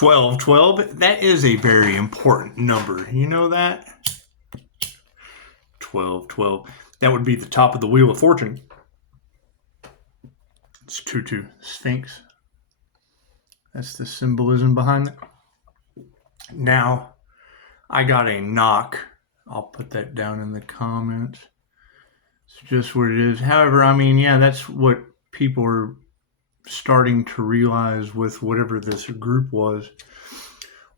12, 12, that is a very important number. You know that? 12, 12. That would be the top of the Wheel of Fortune. It's 2-2. Sphinx. That's the symbolism behind it. Now, I got a knock. I'll put that down in the comments. It's just what it is. However, I mean, yeah, that's what people are starting to realize with whatever this group was.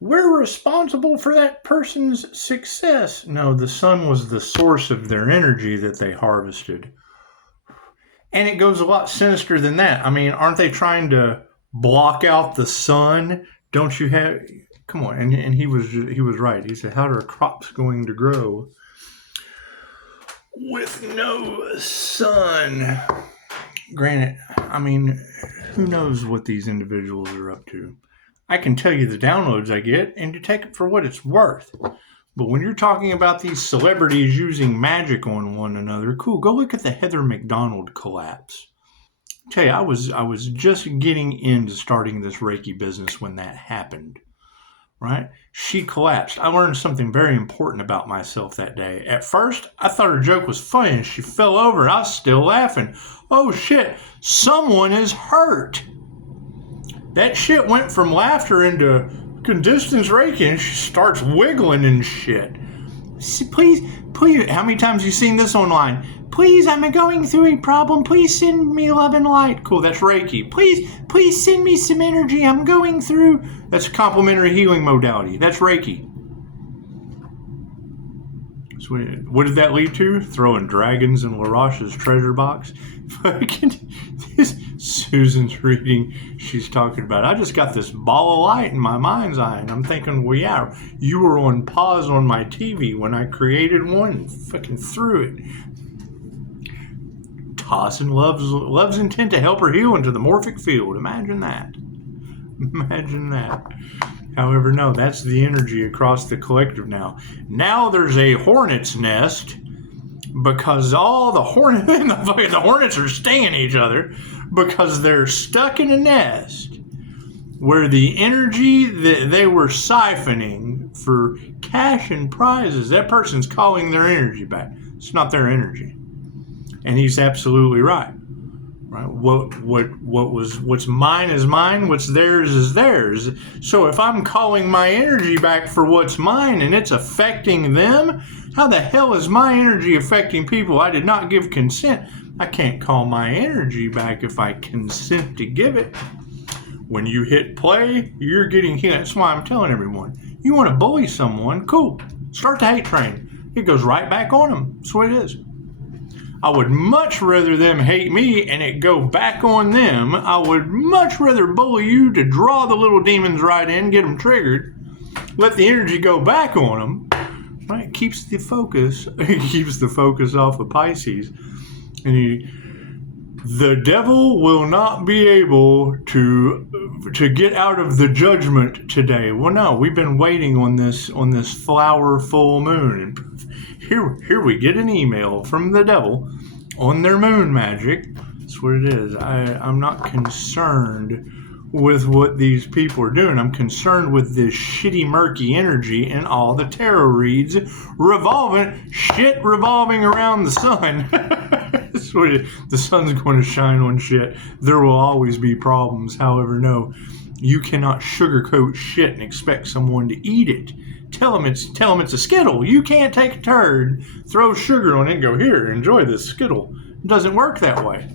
We're responsible for that person's success. No, the sun was the source of their energy that they harvested. And it goes a lot sinister than that. I mean, aren't they trying to block out the sun? Don't you have... Come on. And he was right. He said, how are crops going to grow with no sun? Granted, I mean, who knows what these individuals are up to? I can tell you the downloads I get, and you take it for what it's worth. But when you're talking about these celebrities using magic on one another, cool, go look at the Heather McDonald collapse. I tell you, I was just getting into starting this Reiki business when that happened. Right? She collapsed. I learned something very important about myself that day. At first, I thought her joke was funny and she fell over. I was still laughing. Oh shit, someone is hurt. That shit went from laughter into distance Reiki and she starts wiggling and shit. Please, how many times have you seen this online? Please, I'm going through a problem. Please send me love and light. Cool, that's Reiki. Please send me some energy. I'm going through. That's a complementary healing modality. That's Reiki. So what did that lead to? Throwing dragons in LaRoche's treasure box? Susan's reading. She's talking about, I just got this ball of light in my mind's eye. And I'm thinking, well, yeah, you were on pause on my TV when I created one and fucking threw it. Tossing love's intent to help her heal into the morphic field. Imagine that. Imagine that. However, no, that's the energy across the collective now. Now there's a hornet's nest because all the hornets are stinging each other because they're stuck in a nest where the energy that they were siphoning for cash and prizes, that person's calling their energy back. It's not their energy. And he's absolutely right. Right? What's mine is mine, what's theirs is theirs. So if I'm calling my energy back for what's mine and it's affecting them, how the hell is my energy affecting people? I did not give consent. I can't call my energy back if I consent to give it. When you hit play, you're getting hit. That's why I'm telling everyone. You want to bully someone, cool. Start the hate train. It goes right back on them. That's what it is. I would much rather them hate me and it go back on them. I would much rather bully you to draw the little demons right in, get them triggered, let the energy go back on them. Right? It keeps the focus. It keeps the focus off of Pisces. And the devil will not be able to get out of the judgment today. Well, no, we've been waiting on this flower full moon. And here we get an email from the devil on their moon magic. That's what it is. I'm not concerned with what these people are doing. I'm concerned with this shitty murky energy and all the tarot reads revolving around the sun. That's what it is. The sun's going to shine on shit. There will always be problems. However, no, you cannot sugarcoat shit and expect someone to eat it. Tell them it's a Skittle. You can't take a turd, throw sugar on it, and go, here, enjoy this Skittle. It doesn't work that way.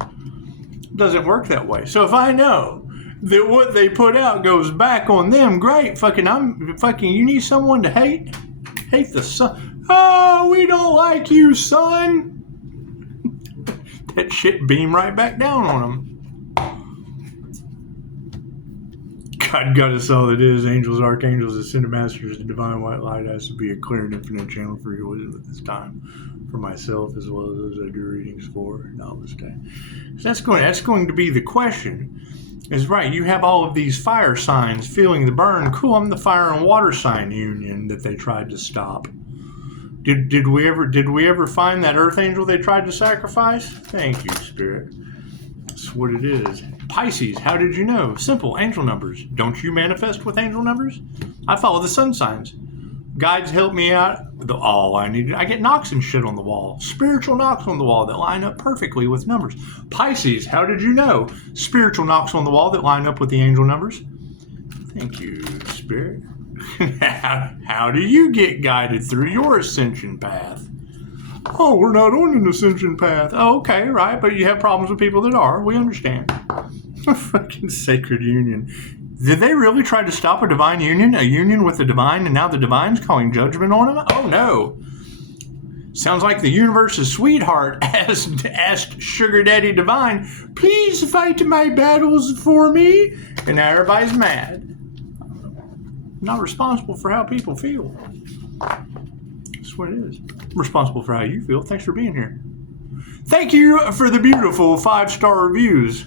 It doesn't work that way. So if I know that what they put out goes back on them, great. You need someone to hate the sun. Oh, we don't like you, son. That shit beam right back down on them. God got us all that is. Angels, archangels, ascended masters, the divine white light has to be a clear and infinite channel for your wisdom at this time. For myself as well as those I do readings for. Namaste. So that's going to be the question. Is right. You have all of these fire signs feeling the burn. Cool. I'm the fire and water sign union that they tried to stop. Did we ever find that earth angel they tried to sacrifice? Thank you, Spirit. That's what it is. Pisces, how did you know? Simple, angel numbers. Don't you manifest with angel numbers? I follow the sun signs. Guides help me out. All I need, I get knocks and shit on the wall. Spiritual knocks on the wall that line up perfectly with numbers. Pisces, how did you know? Spiritual knocks on the wall that line up with the angel numbers. Thank you, Spirit. How do you get guided through your ascension path? Oh, we're not on an ascension path. Oh, okay, right, but you have problems with people that are. We understand. Fucking sacred union. Did they really try to stop a divine union? A union with the divine, and now the divine's calling judgment on them? Oh, no. Sounds like the universe's sweetheart asked Sugar Daddy Divine, please fight my battles for me. And now everybody's mad. I'm not responsible for how people feel. That's what it is. I'm responsible for how you feel. Thanks for being here. Thank you for the beautiful 5-star reviews.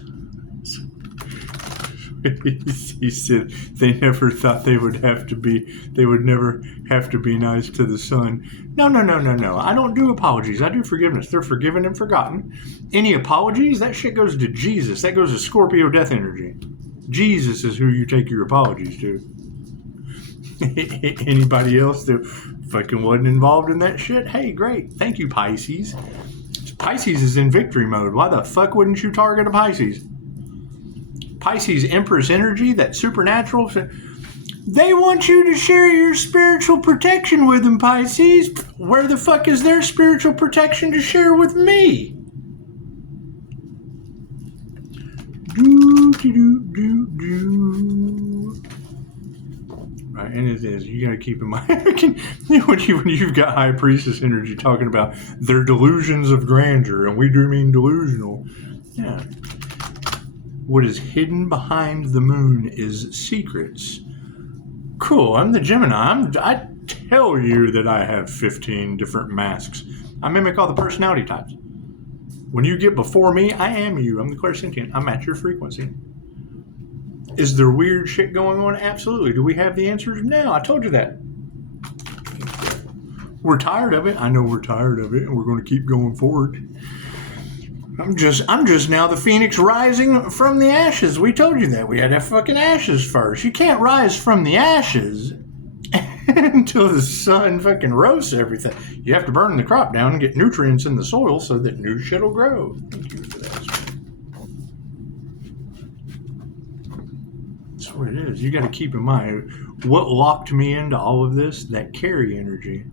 He said they never thought they would never have to be nice to the sun. No. I don't do apologies. I do forgiveness. They're forgiven and forgotten. Any apologies, that shit goes to Jesus. That goes to Scorpio death energy. Jesus is who you take your apologies to. Anybody else that fucking wasn't involved in that shit? Hey, great. Thank you, Pisces. Pisces is in victory mode. Why the fuck wouldn't you target a Pisces? Pisces Empress energy, that supernatural. They want you to share your spiritual protection with them, Pisces. Where the fuck is their spiritual protection to share with me? Right, and it is. You gotta keep in mind when you've got High Priestess energy talking about their delusions of grandeur, and we do mean delusional. Yeah. What is hidden behind the moon is secrets. Cool, I'm the Gemini. I tell you that I have 15 different masks. I mimic all the personality types. When you get before me, I am you. I'm the clairsentient. I'm at your frequency. Is there weird shit going on? Absolutely. Do we have the answers? No, I told you that. We're tired of it. I know we're tired of it, and we're going to keep going forward. I'm just now the phoenix rising from the ashes. We told you that. We had to have fucking ashes first. You can't rise from the ashes until the sun fucking roasts everything. You have to burn the crop down and get nutrients in the soil so that new shit will grow. Thank you for that. That's what it is. You got to keep in mind what locked me into all of this, that carry energy.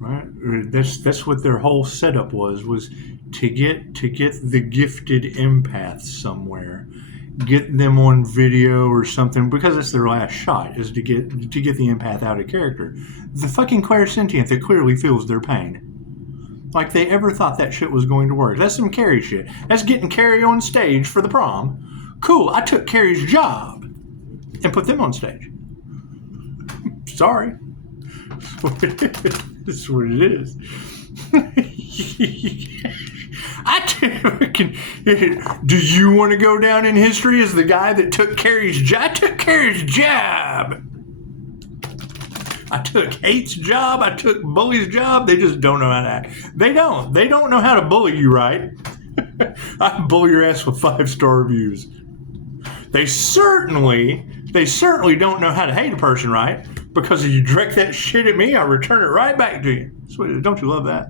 Right? That's what their whole setup was to get the gifted empaths somewhere, get them on video or something, because it's their last shot, is to get the empath out of character. The fucking clairsentient that clearly feels their pain. Like they ever thought that shit was going to work. That's some Carrie shit. That's getting Carrie on stage for the prom. Cool, I took Carrie's job and put them on stage. Sorry. That's what it is. Do you want to go down in history as the guy that took Carrie's job? I took Carrie's job. I took Hate's job. I took Bully's job. They just don't know how to act. They don't know how to bully you right. I bully your ass with 5-star reviews. They certainly don't know how to hate a person right, because if you direct that shit at me, I'll return it right back to you. So, don't you love that?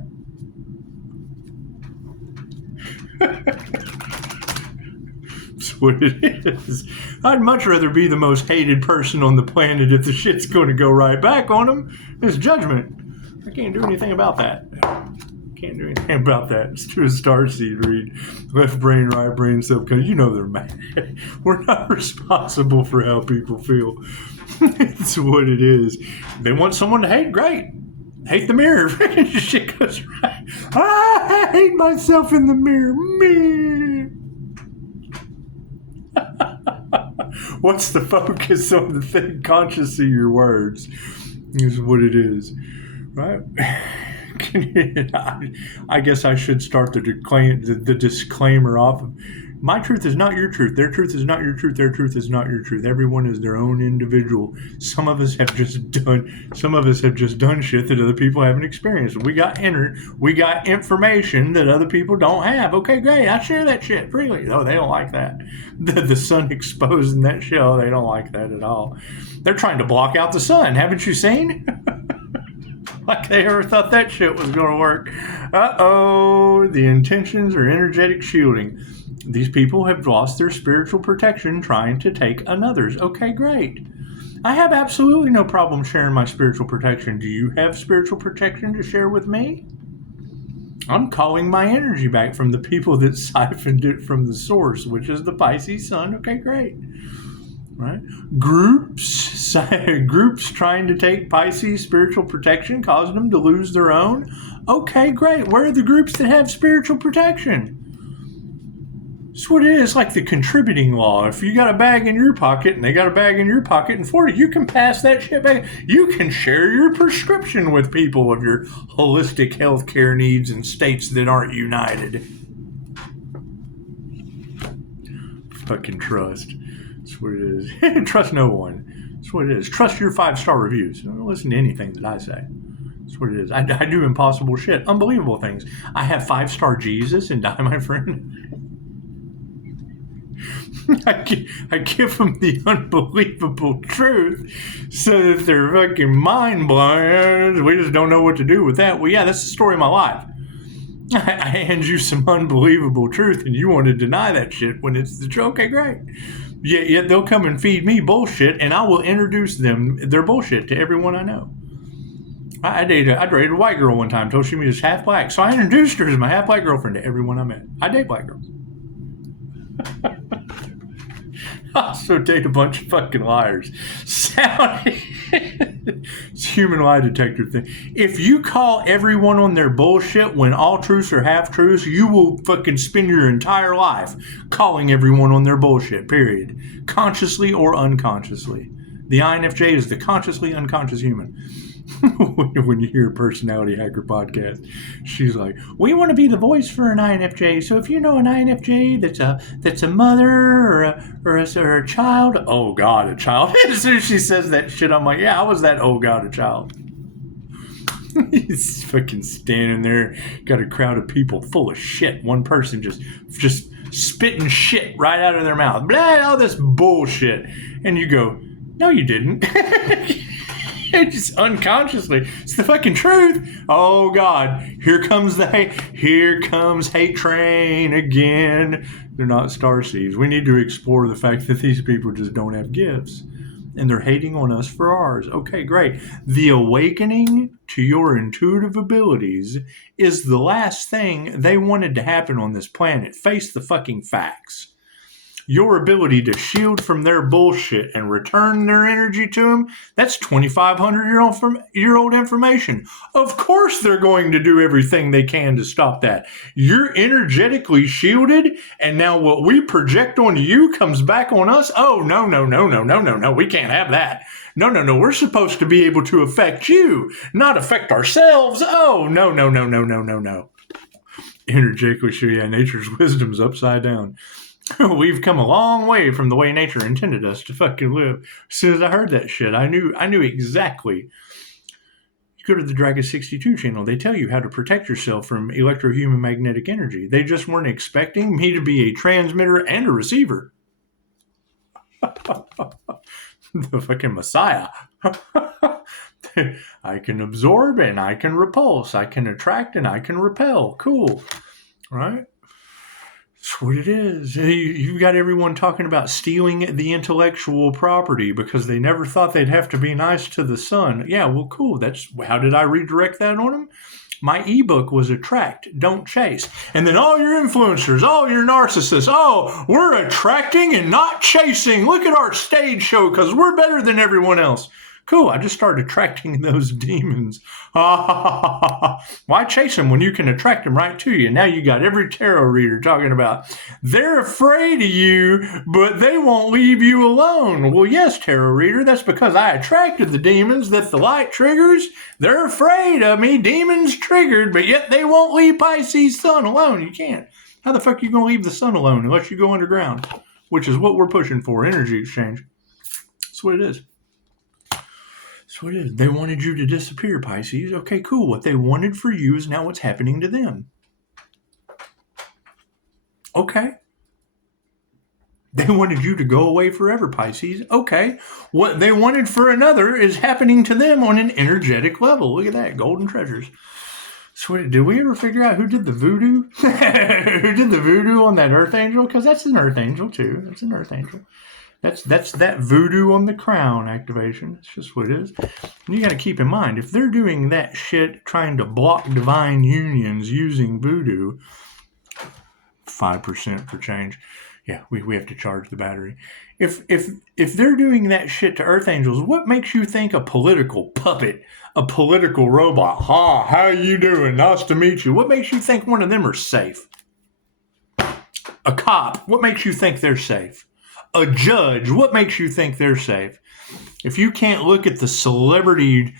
That's what it is. I'd much rather be the most hated person on the planet if the shit's going to go right back on them. It's judgment. I can't do anything about that. Can't do anything about that. Let's do a starseed read. Left brain, right brain, subconscious. You know they're mad. We're not responsible for how people feel. It's what it is. They want someone to hate. Great. Hate the mirror. Shit goes right. I hate myself in the mirror. Me. What's the focus on the thing conscious of your words? Is what it is. Right? I guess I should start the disclaimer off. My truth is not your truth. Their truth is not your truth. Their truth is not your truth. Everyone is their own individual. Some of us have just done shit that other people haven't experienced. We got information that other people don't have. Okay, great. I share that shit freely. No, they don't like that. The sun exposed in that shell, they don't like that at all. They're trying to block out the sun. Haven't you seen? Like they ever thought that shit was going to work. Uh-oh. The intentions are energetic shielding. These people have lost their spiritual protection trying to take another's. Okay, great. I have absolutely no problem sharing my spiritual protection. Do you have spiritual protection to share with me? I'm calling my energy back from the people that siphoned it from the source, which is the Pisces sun. Okay, great. Right? Groups trying to take Pisces spiritual protection, causing them to lose their own. Okay, great. Where are the groups that have spiritual protection? It's what it is, like the contributing law. If you got a bag in your pocket and they got a bag in your pocket in Florida, you can pass that shit back. You can share your prescription with people of your holistic health care needs in states that aren't united. Fucking trust. That's what it is. Trust no one. That's what it is. Trust your 5-star reviews. Don't listen to anything that I say. That's what it is. I do impossible shit. Unbelievable things. I have 5-star Jesus and die, my friend. I give them the unbelievable truth so that they're fucking mind blown. We just don't know what to do with that. Well, yeah, that's the story of my life. I hand you some unbelievable truth and you want to deny that shit when it's the truth. Okay, great. Yet they'll come and feed me bullshit and I will introduce their bullshit to everyone I know. I dated a white girl one time, told she was half black. So I introduced her as my half black girlfriend to everyone I met. I date black girls. I also date a bunch of fucking liars. It's human lie detector thing. If you call everyone on their bullshit when all truths are half truths, you will fucking spend your entire life calling everyone on their bullshit, period. Consciously or unconsciously. The INFJ is the consciously unconscious human. When you hear a Personality Hacker podcast, she's like, we want to be the voice for an INFJ. So if you know an INFJ that's a mother or a child, oh God, a child. As soon as she says that shit, I'm like, yeah, I was that oh God, a child. He's fucking standing there, got a crowd of people full of shit. One person just spitting shit right out of their mouth. Blah, all this bullshit. And you go, no, you didn't. Just unconsciously. It's the fucking truth. Oh God, here comes hate train again. They're not starseeds. We need to explore the fact that these people just don't have gifts and they're hating on us for ours. Okay, great. The awakening to your intuitive abilities is the last thing they wanted to happen on this planet. Face the fucking facts. Your ability to shield from their bullshit and return their energy to them, that's 2,500-year-old information. Of course they're going to do everything they can to stop that. You're energetically shielded, and now what we project onto you comes back on us? Oh, no, we can't have that. No, we're supposed to be able to affect you, not affect ourselves. Oh, no. Energetically shield, yeah, nature's wisdom's upside down. We've come a long way from the way nature intended us to fucking live. As soon as I heard that shit, I knew exactly. You go to the Dragon 62 channel, they tell you how to protect yourself from electrohuman magnetic energy. They just weren't expecting me to be a transmitter and a receiver. The fucking Messiah. I can absorb and I can repulse. I can attract and I can repel. Cool. Right? That's what it is. You've got everyone talking about stealing the intellectual property because they never thought they'd have to be nice to the sun. Yeah, well, cool. That's how did I redirect that on them? My ebook was attract, don't chase. And then all your influencers, all your narcissists, oh, we're attracting and not chasing. Look at our stage show because we're better than everyone else. Cool, I just started attracting those demons. Why chase them when you can attract them right to you? Now you got every tarot reader talking about they're afraid of you, but they won't leave you alone. Well, yes, tarot reader, that's because I attracted the demons that the light triggers. They're afraid of me. Demons triggered, but yet they won't leave Pisces sun alone. You can't. How the fuck are you going to leave the sun alone unless you go underground? Which is what we're pushing for, energy exchange. That's what it is. That's what it is. They wanted you to disappear, Pisces. Okay, cool. What they wanted for you is now what's happening to them. Okay. They wanted you to go away forever, Pisces. Okay. What they wanted for another is happening to them on an energetic level. Look at that. Golden treasures. Sweet. Did we ever figure out who did the voodoo? Who did the voodoo on that Earth Angel? Because that's an Earth Angel, too. That's an Earth Angel. That's that voodoo on the crown activation. That's just what it is. And you got to keep in mind, if they're doing that shit, trying to block divine unions using voodoo, 5% for change. Yeah, we have to charge the battery. If they're doing that shit to Earth Angels, what makes you think a political puppet, a political robot, how you doing? Nice to meet you. What makes you think one of them are safe? A cop, what makes you think they're safe? A judge, what makes you think they're safe? If you can't look at the celebrity,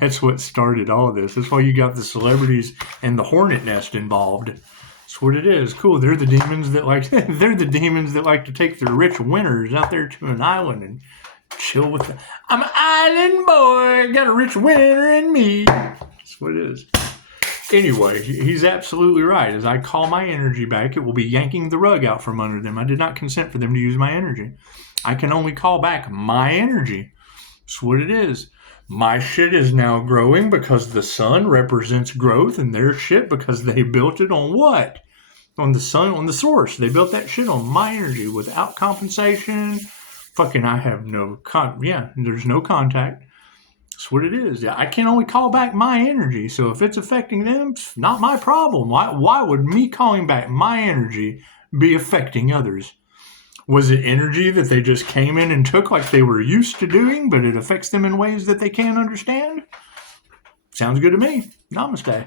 that's what started all of this. That's why you got the celebrities and the hornet nest involved. That's what it is. Cool. They're the demons that like to take their rich winners out there to an island and chill with them. I'm an island boy, got a rich winner in me. That's what it is. Anyway, he's absolutely right. As I call my energy back, it will be yanking the rug out from under them. I did not consent for them to use my energy. I can only call back my energy. That's what it is. My shit is now growing because the sun represents growth, and their shit because they built it on what? On the sun, on the source. They built that shit on my energy without compensation. Fucking, I have no there's no contact. That's what it is. I can only call back my energy. So if it's affecting them, it's not my problem. Why would me calling back my energy be affecting others? Was it energy that they just came in and took like they were used to doing, but it affects them in ways that they can't understand? Sounds good to me. Namaste.